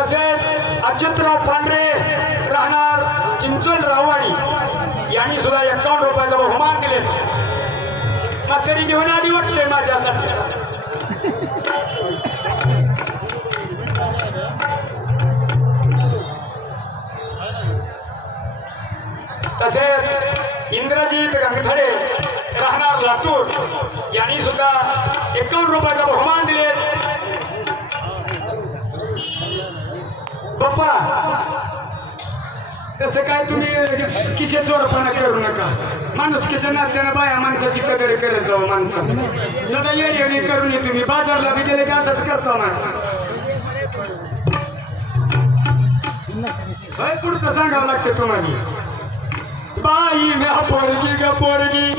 तसेच अच्युतराव पांढरे राहणार चिंचोल राववाडी यांनी सुद्धा 51 रुपयाचा बहुमान दिले. म्हातारी घेऊन आली वाटते माझ्यासाठी. तसेच इंद्रजीत गंगथडे राहणार लातूर यांनी सुद्धा 51 रुपयाचा बहुमान दिले. बाप्पा तसं काय तुम्ही किशे चोरपणा करू नका. माणुसकीच्या नात्यानं बाया माणसाची कदर करत जाऊ. माणसाची सदा येणे करून तुम्ही बाजारला बी गेले की असंच करता ना. होय पुढचं सांगावं लागतं तुम्हाला. बाई म्या पोरगी ग पोरगी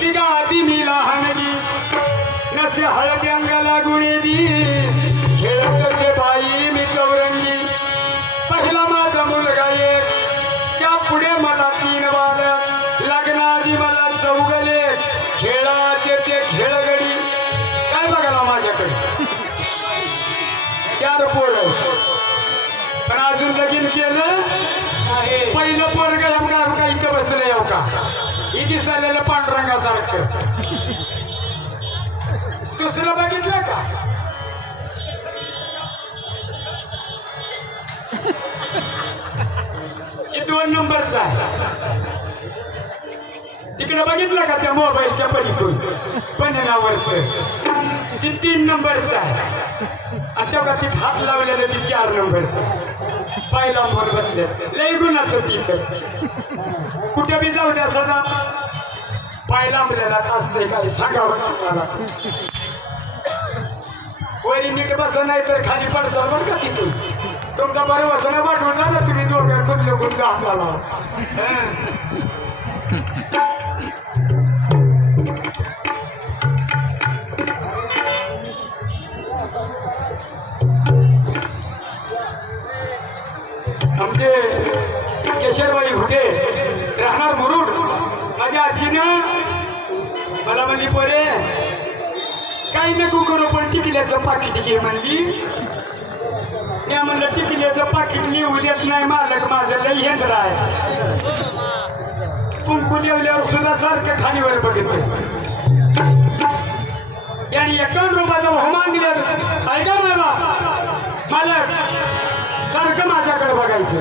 ती गाती मी लहानगी नसे हळदी अंगाला गुणेदी खेळत तसे बाई मी चौरंगी. पहिला माझा मुलगा एक त्या पुढे मला 3 बालक लग्नाआधी मला 4 लेक खेळाचे ते खेळगडी. काय बघायला माझ्याकडे 4 पोरं पण अजून लगीन केलं. पहिलं पोरग का इथं बसलं येऊ का ही दिसायला पांडुरंगासारखं. दुसरं बघितलं का ही 2 नंबरचा आहे. तिकडे बघितलं का त्या मोबाईलच्या पलीकडून पन्नावरच ती 3 नंबरचा आहे. आता का ती हात लावलेलं ती 4 नंबरचं. पायला वर बसले लय गुणाचं तिथं. कुठे बी जाऊ द्या सदा पाय लांबलेला असते. काय सांगावं तुम्हाला. वरी नीट बसा नाही तर खाली पडता बरं का तिथून. तुमचा बरं बसणं वाटवून ना तुम्ही दोघं कुठले कुठं आपल्याला. आमचे केशरबाई घुटे राहणार मुरुड माझ्या आजीनं मला म्हणली पोरे काही नको करू पण टिकल्याचं पाकिट घे म्हणली. मी म्हणलं टिकल्याचं पाकिट लिहू देत नाही मालक माझं लई यंत्र आहे. कुंकू लिवल्यावर सुद्धा सारखं खालीवर बघितलं. यांनी 51 रुपयाचा बहुमान दिलं. ऐका मालक सारखं माझ्याकडे बघायचं.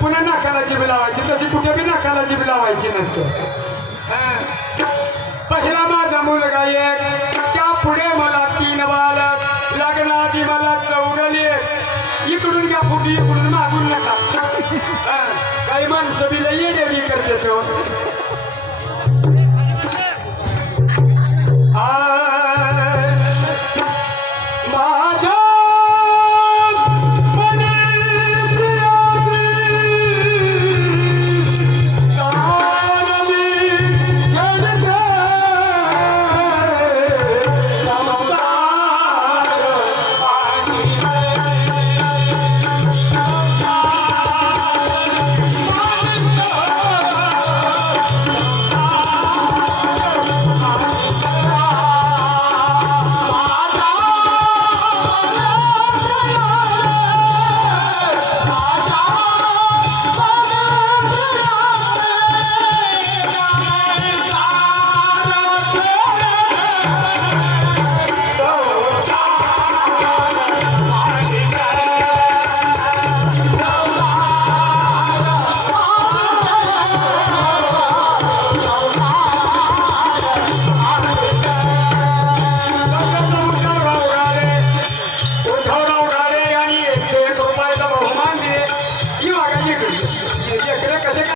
पुन्हा नाकालाची बी लावायची तशी कुठे बी नाकालाची बी लावायची नसते. पहिला माझा मुलगा एक त्या पुढे मला 3 बालक लग्नाआधी मला 4 लेक. इकडून घ्या फुटी इकडून मागून नका. काही माणसं बी लई येडी करते.